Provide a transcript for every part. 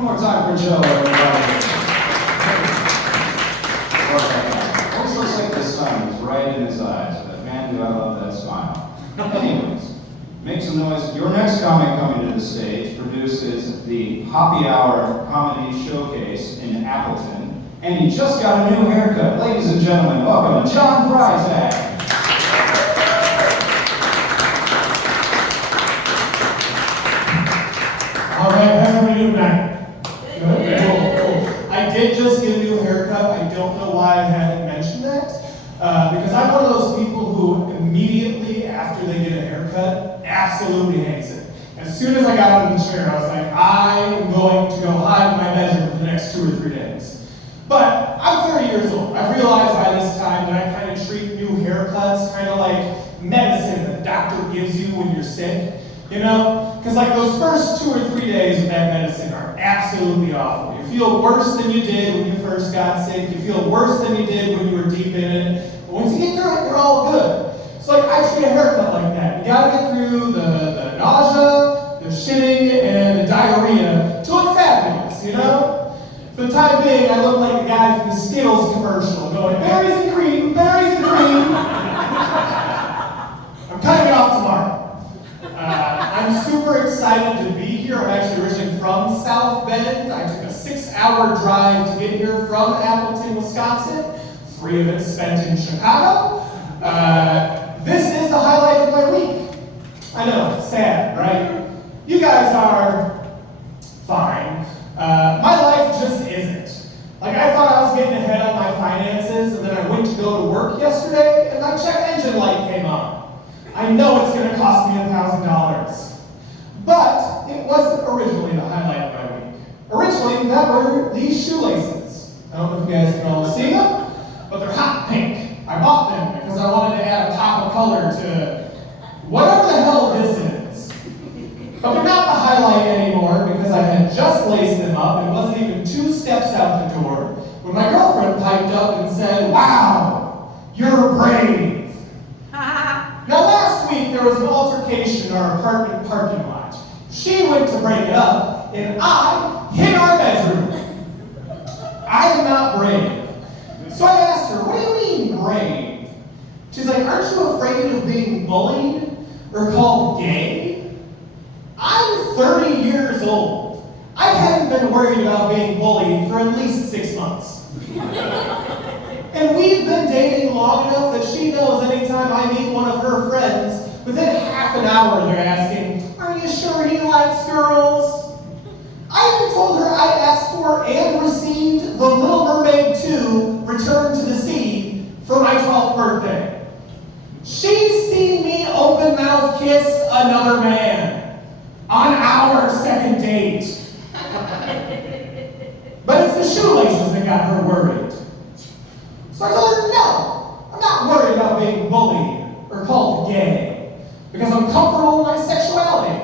One more time for Joe, everybody. Always looks like the sun is right in his eyes, but man, do I love that smile. Anyways, make some noise. Your next comic coming to the stage produces the Happy Hour Comedy Showcase in Appleton, and he just got a new haircut. Ladies and gentlemen, welcome to John Freitag. All right, how's everybody doing tonight? Good? Cool. I did just get a new haircut. I don't know why I hadn't mentioned that. Because I'm one of those people who immediately after they get a haircut, absolutely hates it. As soon as I got out of the chair, I was like, I am going to go hide in my bedroom for the next 2 or 3 days. But I'm 30 years old. I've realized by this time that I kind of treat new haircuts kind of like medicine that the doctor gives you when you're sick. You know? Because like those first 2 or 3 days of that medicine are absolutely awful. You feel worse than you did when you first got sick. You feel worse than you did when you were deep in it. But once you get through it, you're all good. So like I treat a haircut like that. You gotta get through the nausea, the shitting, and the diarrhea to look fabulous, you know? For the time being, I look like the guy from the Skittles commercial going, berries and cream, berries and cream. I'm cutting it off tomorrow. I'm super excited to be here. I'm actually originally from South Bend. I took a 6-hour drive to get here from Appleton, Wisconsin. 3 of it spent in Chicago. This is the highlight of my week. I know, sad, right? You guys are fine. My life just isn't. Like I thought I was getting ahead on my finances, and then I went to go to work yesterday, and my check engine light came on. I know it's going to cost me $1,000. But it wasn't originally the highlight of my week. Originally, that were these shoelaces. I don't know if you guys can all see them, but they're hot pink. I bought them because I wanted to add a pop of color to whatever the hell this is. But they're not the highlight anymore because I had just laced them up and wasn't even 2 steps out the door when my girlfriend piped up and said, "Wow, you're brave." Now last week there was an altercation in our apartment parking lot. She went to break it up, and I hit our bedroom. I am not brave. So I asked her, "What do you mean brave?" She's like, "Aren't you afraid of being bullied or called gay?" I'm 30 years old. I hadn't been worried about being bullied for at least 6 months. And we've been dating long enough that she knows anytime I meet one of her friends, within half an hour they're asking, "Are you sure he likes girls?" I even told her I asked for and received The Little Mermaid 2, Return to the Sea, for my 12th birthday. She's seen me open mouth kiss another man on our 2nd date. But it's the shoelaces that got her worried. So I told her, no, I'm not worried about being bullied or called gay because I'm comfortable in my sexuality.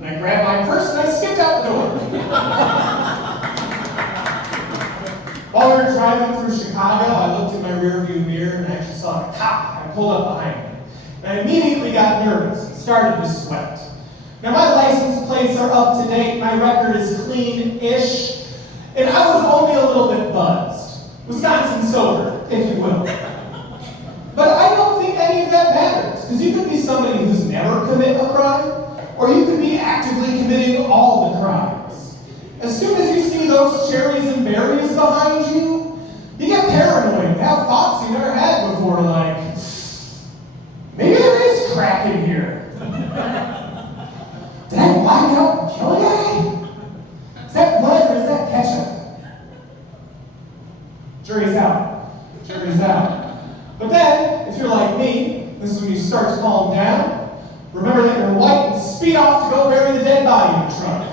And I grabbed my purse and I skipped out the door. While we were driving through Chicago, I looked in my rearview mirror and I actually saw a cop. I pulled up behind me. And I immediately got nervous and started to sweat. Now my license plates are up to date, my record is clean-ish, and I was only a little bit buzzed. Wisconsin sober, if you will. But I don't think any of that matters, because you could be somebody who's never committed a crime, or you could be actively committing all the crimes. As soon as you see those cherries and berries behind you, you get paranoid, you have thoughts you never had before, like, maybe there is crack in here. Did I black out and kill a guy? Is that blood or is that ketchup? Jury's out. Jury's out. But then, if you're like me, this is when you start to calm down. Remember that you're white and speed off to go bury the dead body in the trunk.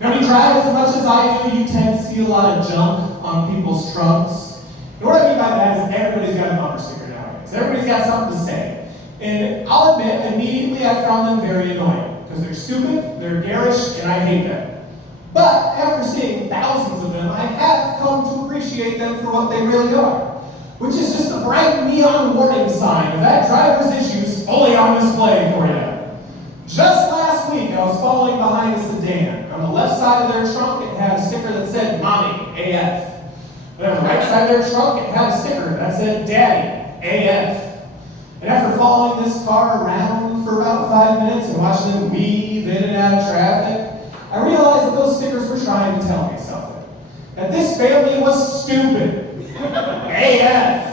Now, when you drive as much as I do, you tend to see a lot of junk on people's trunks. And what I mean by that is everybody's got a bumper sticker nowadays. Everybody's got something to say. And I'll admit, immediately I found them very annoying. Because they're stupid, they're garish, and I hate them. But after seeing thousands of them, I have come to appreciate them for what they really are. Which is just a bright neon warning sign of that driver's issues fully on display for you. Just last week, I was following behind a sedan on the left side of their trunk, it had a sticker that said Mommy, AF. And on the right side of their trunk, it had a sticker that said Daddy, AF. And after following this car around for about 5 minutes and watching them weave in and out of traffic, I realized that those stickers were trying to tell me something. That this family was stupid. AF.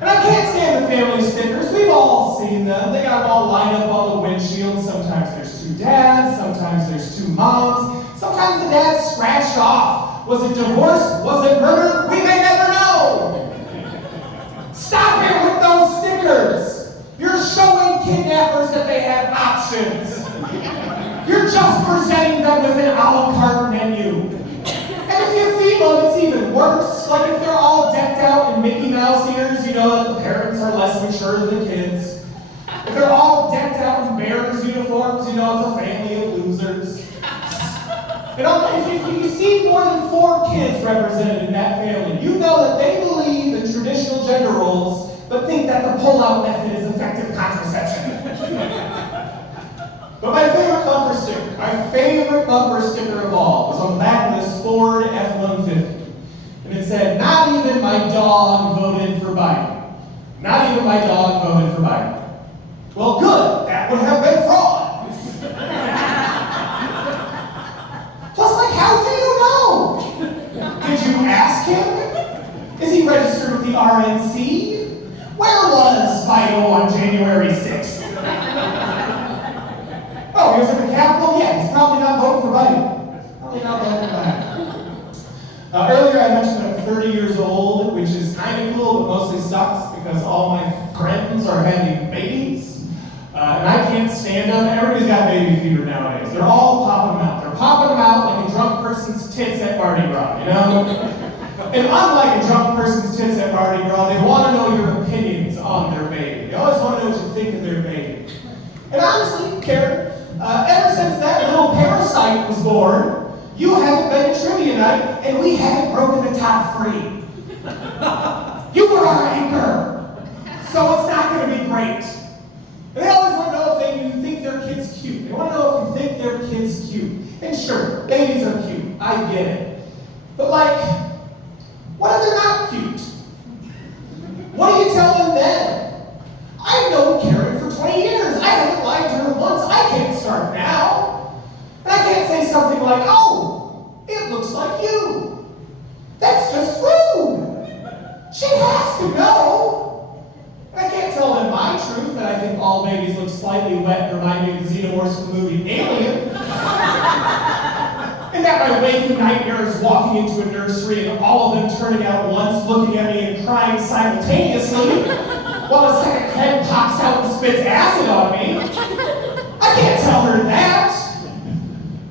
And I can't stand the family stickers. We've all seen them. They got them all lined up on the windshield. Sometimes there's 2 dads, sometimes there's 2 moms, sometimes the dad's scratched off. Was it divorce? Was it murder? We may never know. Stop it with those stickers. You're showing kidnappers that they have options. You're just presenting them with an a la carte menu. And if you feel it's even worse, like if they're all decked out in Mickey Mouse ears, you know that the parents are less mature than the kids. If they're all decked out in Bears uniforms, you know it's a family of losers. And if you see more than 4 kids represented in that family, you know that they believe in traditional gender roles, but think that the pull-out method is effective contraception. But my favorite bumper sticker of all was on the back of this Ford F-150. And it said, "Not even my dog voted for Biden. Not even my dog voted for Biden." Well, good. That would have been fraud. Plus, like, how do you know? Did you ask him? Is he registered with the RNC? Where was Fido on January 6th? Oh, he was at the Capitol? Yeah, he's probably not voting for Biden. Probably not voting for Biden. Earlier I mentioned that I'm 30 years old, which is kind of cool, but mostly sucks because all my friends are having babies. And I can't stand them. Everybody's got baby fever nowadays. They're all popping them out. They're popping them out like a drunk person's tits at Mardi Gras, you know? And unlike a drunk person's tits at Mardi Gras, they want to know your opinions on their baby. They always want to know what you think of their baby. And honestly, Karen, ever since that little parasite was born, you haven't been to trivia night, and we haven't broken the top 3. You were our anchor, so it's not going to be great. And they always want to know if you think their kid's cute. They want to know if you think their kid's cute. And sure, babies are cute. I get it. But like, what if they're not cute? What do you tell them then? I've known Karen for 20 years. I haven't lied to her once. I can't start now. And I can't say something like, "Oh, it looks like you." That's just rude. She has to know. And I can't tell them my truth, that I think all babies look slightly wet and remind me of the xenomorphs from the movie Alien. And that my waking nightmare is walking into a nursery and all of them turning out once, looking at me and crying simultaneously, while a second head pops out and spits acid on me. I can't tell her that.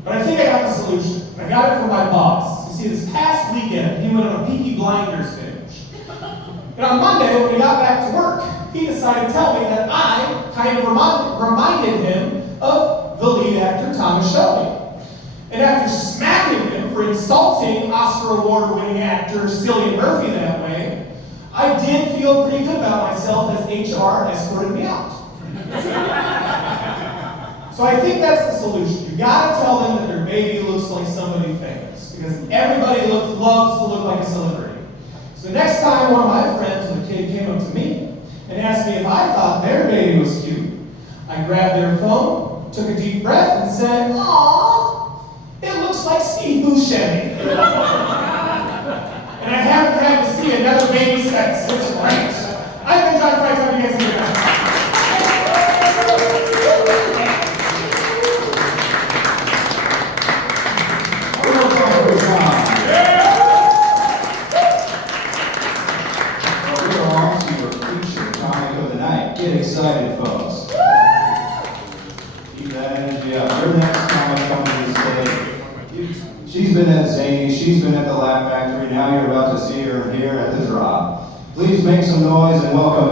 But I think I got the solution. I got it from my boss. You see, this past weekend, he went on a Peaky Blinders binge. And on Monday, when we got back to work, he decided to tell me that I kind of reminded him of the lead actor, Thomas Shelby. And after smacking him for insulting Oscar Award-winning actor Cillian Murphy that way, I did feel pretty good about myself as HR escorted me out. So I think that's the solution. You gotta tell them that their baby looks like somebody famous, because everybody loves to look like a celebrity. So next time one of my friends with a kid came up to me and asked me if I thought their baby was cute, I grabbed their phone, took a deep breath, and said, "Aww, it looks like Steve Buscemi." And I haven't had to see another baby since. It's great. I've been John Frank. Have you guys seen that? Get excited, folks. Keep that energy up. Your next comic coming to the stage. She's been at Zany, she's been at the Laugh Factory, now you're about to see her here at the Drop. Please make some noise and welcome